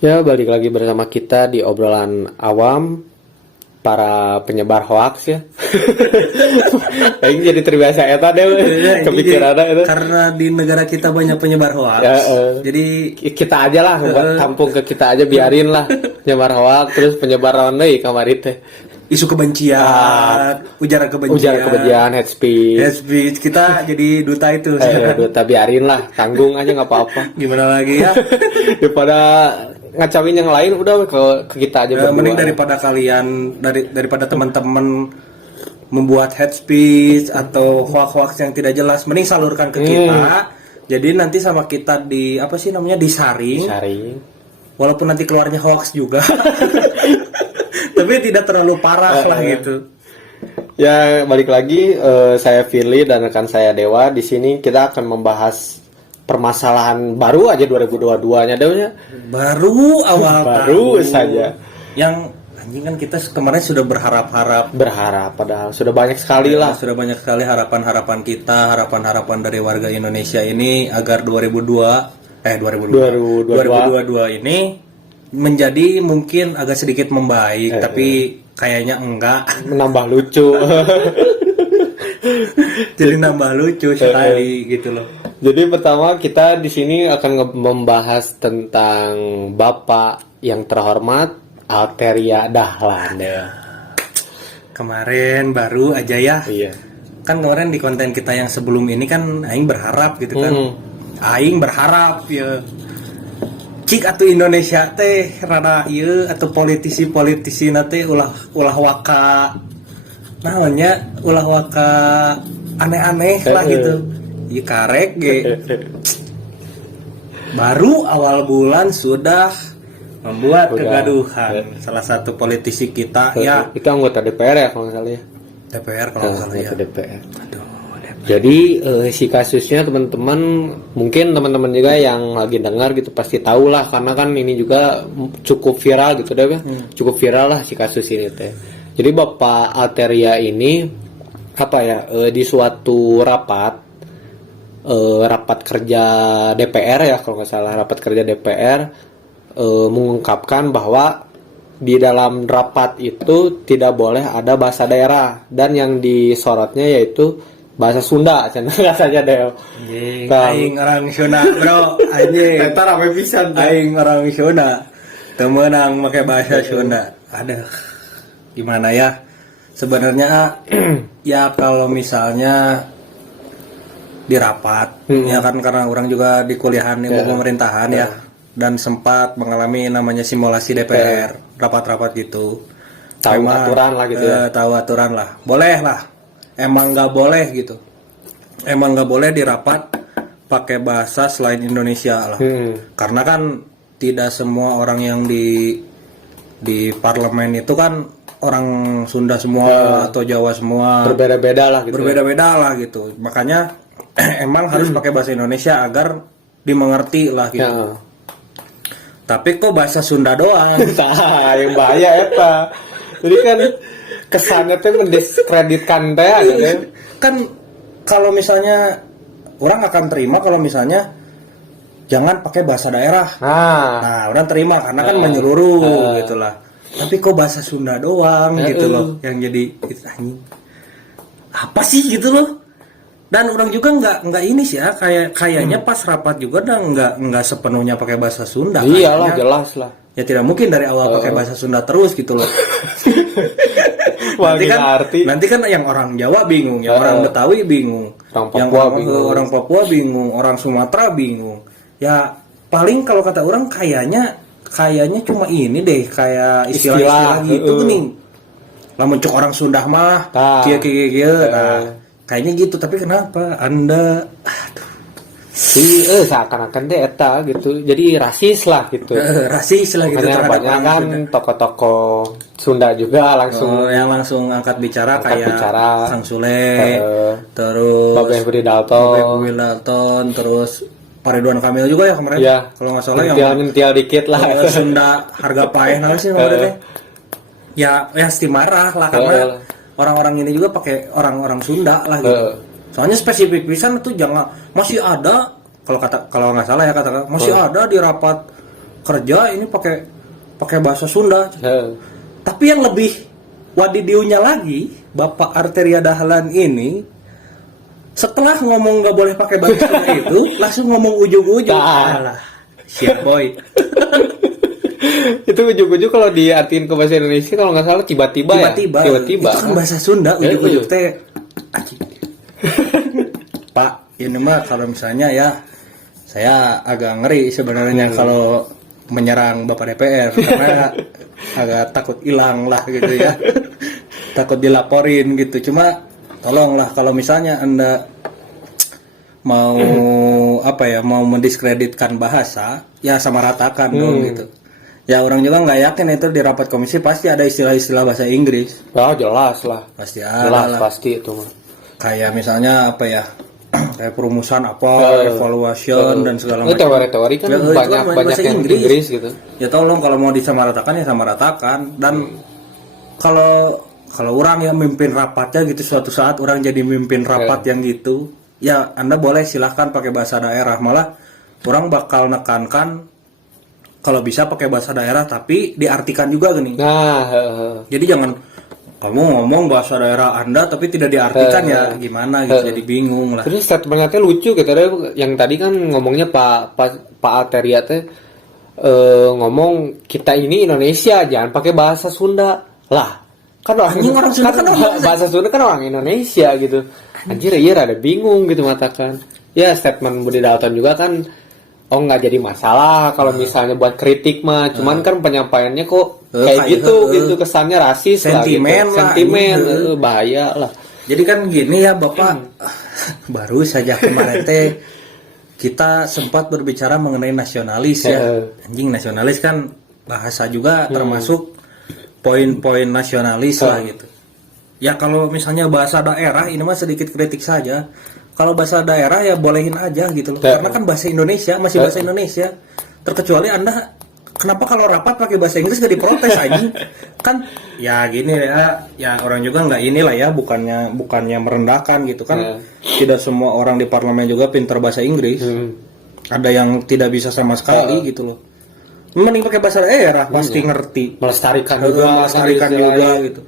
Ya, balik lagi bersama kita di obrolan awam para penyebar hoax ya. Aing jadi terbiasa eta deh, kepikiran itu. Karena di negara kita banyak penyebar hoax. Ya, Jadi kita aja lah, tampung ke kita aja, biarin lah penyebar hoax, terus penyebar deui kamari teh. isu kebencian, ujaran Kebencian, hate speech. Kita jadi duta itu. Duta, biarin lah, tanggung aja nggak apa-apa. Gimana lagi ya? Daripada ngacauin yang lain, udah ke kita aja berdua. Mending daripada kalian daripada teman-teman membuat hate speech atau hoax-hoax yang tidak jelas, mending salurkan ke kita. Jadi nanti sama kita disaring. Walaupun nanti keluarnya hoax juga. Tapi tidak terlalu parah lah gitu. Ya, balik lagi, saya Firly dan rekan saya Dewa. Di sini kita akan membahas permasalahan baru aja 2022-nya, Dewa. Baru awal baru tahun. Saja. Yang anjing kan kita kemarin sudah berharap padahal sudah banyak sekali lah. Sudah banyak sekali harapan-harapan kita, harapan-harapan dari warga Indonesia ini agar 2022 ini menjadi mungkin agak sedikit membaik, tapi kayaknya enggak. Menambah lucu. Jadi nambah lucu sekali gitu loh. Jadi pertama kita di sini akan membahas tentang Bapak yang terhormat Alteria Dahlan ya. Kemarin baru aja ya. Iya. Kan kemarin di konten kita yang sebelum ini kan aing berharap gitu kan. Aing berharap ya cik atuh Indonesia teh rada ieu atau politisi-politisi nate ulah waka namanya ulah waka aneh-aneh lah gitu. Ieu karek ge. Baru awal bulan sudah membuat kegaduhan. Salah satu politisi kita ya. Itu anggota DPR ya kalau nggak salah ya. DPR kalau nggak salah ya. DPR. Jadi si kasusnya teman-teman, mungkin teman-teman juga yang lagi dengar gitu pasti tahu lah, karena kan ini juga cukup viral gitu deh ya. Cukup viral lah si kasus ini teh. Jadi Bapak Alteria ini di suatu rapat kerja DPR ya kalau nggak salah, rapat kerja DPR mengungkapkan bahwa di dalam rapat itu tidak boleh ada bahasa daerah, dan yang disorotnya yaitu bahasa Sunda, katanya deh. Aing orang Sunda bro, anjing. Entar rame pisan. Aing orang Sunda, temenang pakai bahasa Sunda. Aduh, gimana ya? Sebenarnya ya kalau misalnya di rapat, ya kan karena orang juga di kuliahan ilmu pemerintahan ya, dan sempat mengalami namanya simulasi DPR, rapat-rapat gitu. Tahu aturan lah gitu ya. Tahu aturan lah, boleh lah. Emang nggak boleh gitu. Emang nggak boleh di rapat pakai bahasa selain Indonesia lah. Karena kan tidak semua orang yang di parlemen itu kan orang Sunda semua atau Jawa semua. Berbeda-beda lah gitu. Makanya emang harus pakai bahasa Indonesia agar dimengerti lah gitu. Tapi kok bahasa Sunda doang? Yang bahaya eta. Jadi kan kesannya tuh mendiskreditkan teh kan. Kalau misalnya orang akan terima kalau misalnya jangan pakai bahasa daerah. Nah, orang terima karena kan menyeluruh gitulah. Tapi kok bahasa Sunda doang gitu loh yang jadi apa sih gitu loh. Dan orang juga nggak ini sih ya, kayaknya pas rapat juga nggak sepenuhnya pakai bahasa Sunda. Iyalah, jelas lah. Ya tidak mungkin dari awal pakai bahasa Sunda terus gitu loh. Nanti kan yang orang Jawa bingung, yang orang Betawi bingung, orang Papua bingung, orang Sumatera bingung. Ya paling kalau kata orang kayaknya cuma ini deh, kayak istilah gitu nih. Lah mencok orang Sunda mah kieu. Kayaknya gitu, tapi kenapa Anda seakan-akan deh eta gitu. Jadi rasis lah gitu. Rasis lah gitu. Karena banyak kan tokoh-tokoh Sunda juga langsung yang langsung angkat bicara kayak Kang Sule, terus Babeh Budi Dalton, terus Pak Ridwan Kamil juga ya kemarin. Ya, kalau nggak salah yang mintial dikit lah. Sunda harga paeh sih namanya. Ya pasti marah lah karena orang-orang ini juga pakai orang-orang Sunda lah gitu. Soalnya spesifik pisan itu masih ada kalau nggak salah ya katakan masih ada di rapat kerja ini pakai bahasa Sunda. Heeh. Tapi yang lebih wadidiunya lagi, Bapak Arteria Dahlan ini setelah ngomong nggak boleh pakai bahasa Sunda itu langsung ngomong ujung-ujung. Alah, siap boy. Itu ujung-ujung kalau diartiin ke bahasa Indonesia kalau nggak salah tiba-tiba ya. Itu kan bahasa Sunda ujung-ujung teh. Pak, ini mah kalau misalnya ya saya agak ngeri sebenarnya kalau menyerang Bapak DPR karena agak takut hilang lah gitu ya. Takut dilaporin gitu. Cuma tolonglah kalau misalnya Anda mau mau mendiskreditkan bahasa, ya sama ratakan dong gitu. Ya orang juga nggak yakin itu di rapat komisi pasti ada istilah-istilah bahasa Inggris. Oh jelas lah. Pasti ada Jelas lah. pasti itu mah. Kayak misalnya kayak perumusan evaluation dan segala macam. Teori-teori kan banyak yang Inggris gitu. Ya tolong kalau mau disamaratakan ya samaratakan. Dan kalau orang yang mimpin rapatnya gitu suatu saat orang jadi mimpin rapat yang gitu, ya Anda boleh silahkan pakai bahasa daerah. Malah orang bakal nekankan kalau bisa pakai bahasa daerah tapi diartikan juga gini. Jadi jangan kamu ngomong bahasa daerah Anda tapi tidak diartikan ya gimana gitu, jadi bingung lah. Terus statementnya lucu gitu yang tadi kan ngomongnya Pak Arteria teh ngomong kita ini Indonesia jangan pakai bahasa Sunda lah. Kan orang Sunda kan bahasa Sunda kan orang Indonesia gitu. Anjir iya rada bingung gitu matakan. Ya statement Budi Dalton juga kan nggak jadi masalah kalau misalnya buat kritik mah, cuman kan penyampaiannya kok kayak gitu kesannya rasis sentimen lah gitu. Sentimen bahaya lah. Jadi kan gini ya Bapak, baru saja kemarin kita sempat berbicara mengenai nasionalis ya. Anjing nasionalis kan bahasa juga termasuk poin-poin nasionalis lah gitu. Ya kalau misalnya bahasa daerah ini mah sedikit kritik saja. Kalau bahasa daerah ya bolehin aja gitu loh. Karena kan bahasa Indonesia masih bahasa Indonesia. Terkecuali Anda kenapa kalau rapat pakai bahasa Inggris gak diprotes aja? Kan ya gini ya orang juga nggak inilah ya, bukannya merendahkan gitu kan. Tidak semua orang di parlemen juga pintar bahasa Inggris. Ada yang tidak bisa sama sekali gitu loh. Mending pakai bahasa daerah pasti ngerti. Melestarikan juga gitu.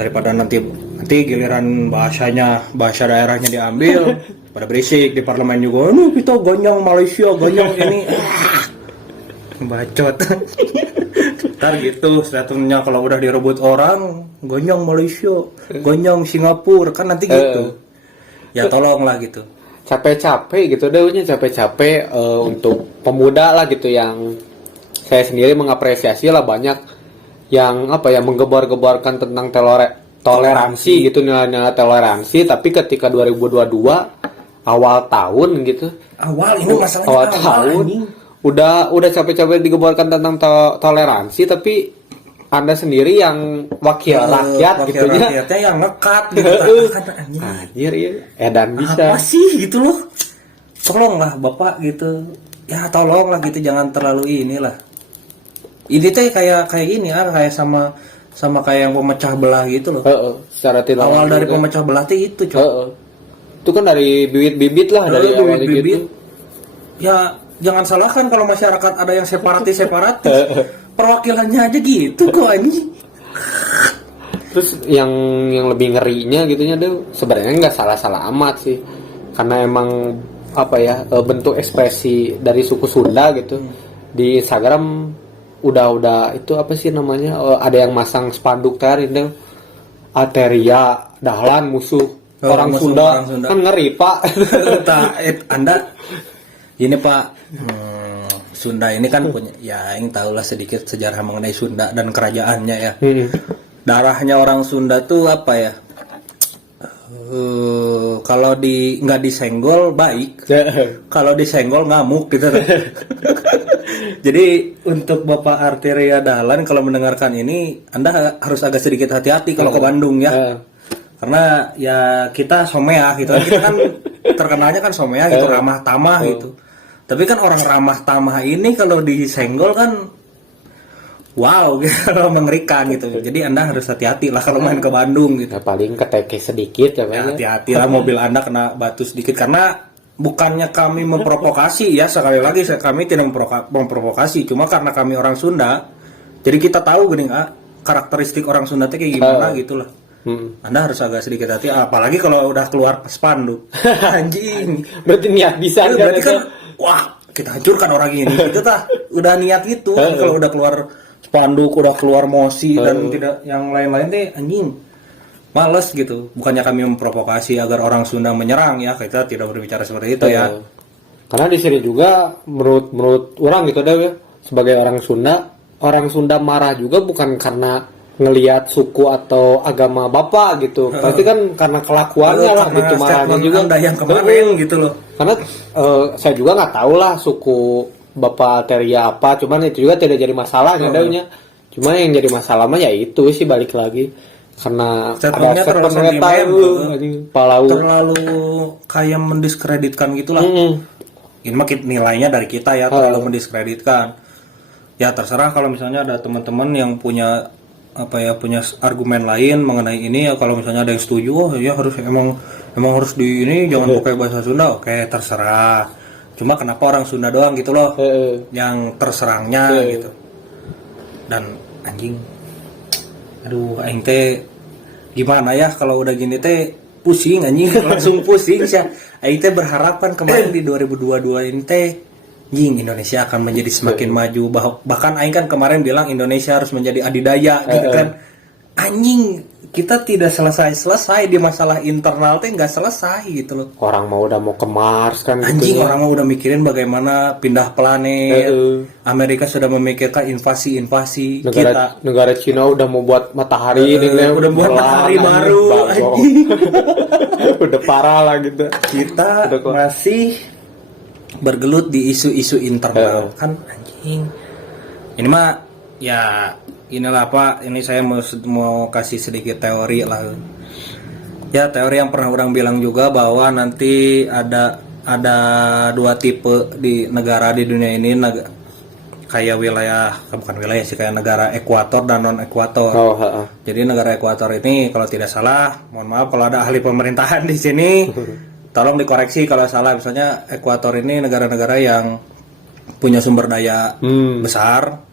Daripada nanti giliran bahasa daerahnya diambil pada berisik di parlemen juga. Kita gonyong Malaysia, gonyong ini. Bacot. Ntar gitu statementnya kalau udah direbut orang, gonyong Malaysia, gonyong Singapura, kan nanti gitu. Ya tolonglah gitu. Capek-capek gitu capek-capek untuk pemuda lah gitu yang saya sendiri mengapresiasi lah banyak yang menggebar-gebarkan tentang toleransi gitu, nilai-nilai toleransi, tapi ketika 2022 awal tahun gitu. Awal tahun udah capek-capek digebarkan tentang toleransi tapi Anda sendiri yang wakil rakyat gitu ya. Rakyatnya yang ngekat gitu. Anjir ya. Edan bisa. Apa sih gitu loh. Tolonglah Bapak gitu. Ya tolonglah gitu, jangan terlalu inilah. Ini teh kayak ini kayak sama kayak yang pemecah belah gitu loh. Secara awal dari pemecah belah itu itu kan dari bibit-bibit lah dari awal gitu. Ya jangan salahkan kalau masyarakat ada yang separatis. Perwakilannya aja gitu kok ini. Terus yang lebih ngerinya gitunya tuh sebenarnya nggak salah-salah amat sih. Karena emang bentuk ekspresi dari suku Sunda gitu. Di Instagram udah itu apa sih namanya, ada yang masang spanduk itu Arteria Dahlan musuh orang Sunda. Kan ngeri Pak. Anda ini Pak, Sunda ini kan punya ya yang tahulah sedikit sejarah mengenai Sunda dan kerajaannya ya. Darahnya orang Sunda tuh apa ya, kalau nggak disenggol baik, kalau disenggol ngamuk gitu. Jadi untuk Bapak Arteria Dahlan kalau mendengarkan ini, Anda harus agak sedikit hati-hati kalau ke Bandung ya. Karena ya kita someah gitu. Kita kan terkenalnya kan someah gitu, ramah tamah gitu. Tapi kan orang ramah tamah ini kalau disenggol kan wow gitu, mengerikan gitu. Jadi Anda harus hati-hati lah kalau main ke Bandung gitu. Ya, paling keteke sedikit ya, hati-hati lah mobil Anda kena batu sedikit karena bukannya kami memprovokasi ya, sekali lagi kami tidak memprovokasi, cuma karena kami orang Sunda, jadi kita tahu gini karakteristik orang Sunda itu kayak gimana gitulah. Anda harus agak sedikit hati, apalagi kalau udah keluar spanduk. Anjing. Berarti niat bisa berarti kan wah, kita hancurkan orang ini. Itu udah niat gitu. Kan kalau udah keluar spanduk, udah keluar mosi dan tidak yang lain-lain teh anjing. Males gitu. Bukannya kami memprovokasi agar orang Sunda menyerang ya, kita tidak berbicara seperti itu ya. Karena di sini juga menurut orang gitu deh ya, sebagai orang Sunda marah juga bukan karena ngelihat suku atau agama bapak gitu. Pasti kan karena kelakuannya lah gitu marahnya juga. Anda yang kemarin gitu loh. Karena saya juga nggak tahu lah suku bapak Teria apa, cuman itu juga tidak jadi masalah nyadanya. Cuma yang jadi masalah mah ya itu sih balik lagi. Karena statementnya terlalu terlalu kayak mendiskreditkan gitulah. Ini mah nilainya dari kita ya, terlalu mendiskreditkan. Ya terserah kalau misalnya ada teman-teman yang punya punya argumen lain mengenai ini ya, kalau misalnya ada yang setuju ya harus emang harus di ini jangan pakai bahasa Sunda, oke terserah. Cuma kenapa orang Sunda doang gitu loh yang terserangnya gitu. Dan anjing, aduh aing teh gimana ya kalau udah gini teh pusing anjing, langsung pusing sih. Aing teh berharapan kemarin di 2022 ini teh anjing Indonesia akan menjadi semakin maju, bahkan aing kan kemarin bilang Indonesia harus menjadi adidaya gitu kan. Anjing, kita tidak selesai di masalah internal teh nggak selesai gitu loh. Orang udah mau ke Mars kan anjing gitu. Orang mau udah mikirin bagaimana pindah planet. Amerika sudah memikirkan invasi kita. Negara Cina udah mau buat matahari udah buat matahari baru. Udah parah lah gitu. Kita masih bergelut di isu-isu internal kan anjing. Ini mah ya inilah Pak, ini saya mau kasih sedikit teori lah. Ya teori yang pernah orang bilang juga bahwa nanti ada dua tipe di negara di dunia ini, kayak bukan wilayah sih, kayak negara ekuator dan non ekuator. Jadi negara ekuator ini kalau tidak salah, mohon maaf kalau ada ahli pemerintahan di sini, tolong dikoreksi kalau salah. Misalnya ekuator ini negara-negara yang punya sumber daya besar.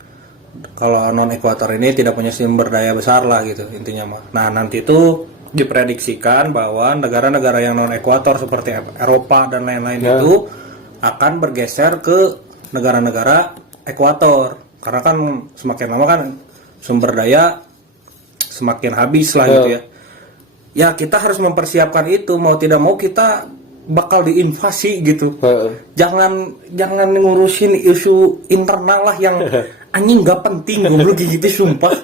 Kalau non ekuator ini tidak punya sumber daya besar lah gitu intinya mah. Nah nanti itu diprediksikan bahwa negara-negara yang non ekuator seperti Eropa dan lain-lain itu akan bergeser ke negara-negara ekuator, karena kan semakin lama kan sumber daya semakin habis lah gitu ya. Ya kita harus mempersiapkan itu, mau tidak mau kita bakal diinvasi gitu. Jangan ngurusin isu internal lah yang anjing gak penting goblok gitu sumpah.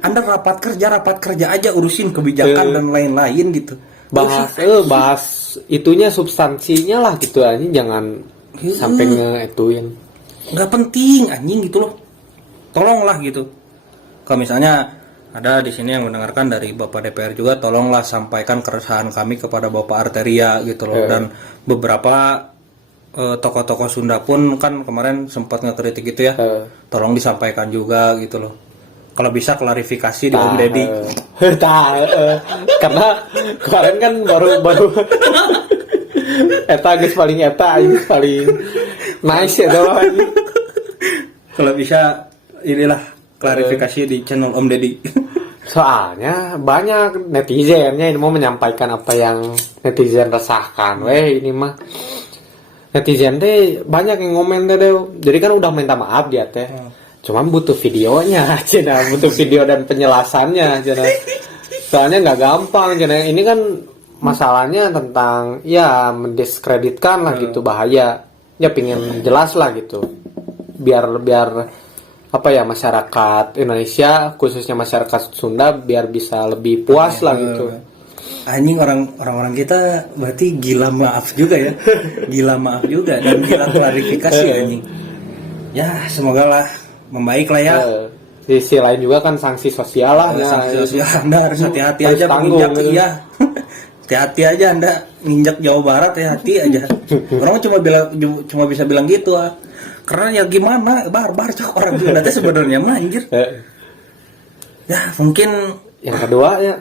Anda rapat kerja aja, urusin kebijakan dan lain-lain gitu. Bahas itunya substansinya lah gitu anjing, jangan sampai ngeituin. Gak penting anjing gitu loh. Tolonglah gitu. Kalau misalnya ada di sini yang mendengarkan dari Bapak DPR juga, tolonglah sampaikan keresahan kami kepada Bapak Arteria gitu loh. Dan beberapa tokoh-tokoh Sunda pun kan kemarin sempat ngekritik gitu ya. Tolong disampaikan juga gitu loh. Kalau bisa klarifikasi di Om Deddy. Karena kemarin kan baru eta guys paling nice ya doang. Kalau bisa inilah klarifikasi di channel Om Deddy. Soalnya banyak netizennya ini mau menyampaikan apa yang netizen resahkan. Ini mah netizen teh banyak yang ngomen teh. Jadi kan udah minta maaf dia teh. Cuman butuh videonya, cina, butuh video dan penjelasannya, cina. Soalnya nggak gampang, cina. Ini kan masalahnya tentang ya mendiskreditkan lah gitu, bahaya. Ya pingin jelas lah gitu. Biar apa ya, masyarakat Indonesia khususnya masyarakat Sunda biar bisa lebih puas lah gitu. Anjing orang-orang kita berarti gila maaf juga ya. Gila maaf juga dan gila klarifikasi anjing. Ya semoga lah membaik lah ya. Di sisi lain juga kan sanksi sosial lah. Sanksi sosial Anda harus hati-hati aja menginjak gitu. Iya. Hati-hati aja Anda nginjak Jawa Barat, hati-hati aja. Orang cuma bisa bilang gitu ah. Karena ya gimana barbar cok orang Sunda teh sebenarnya mah anjir. Ya mungkin yang kedua ya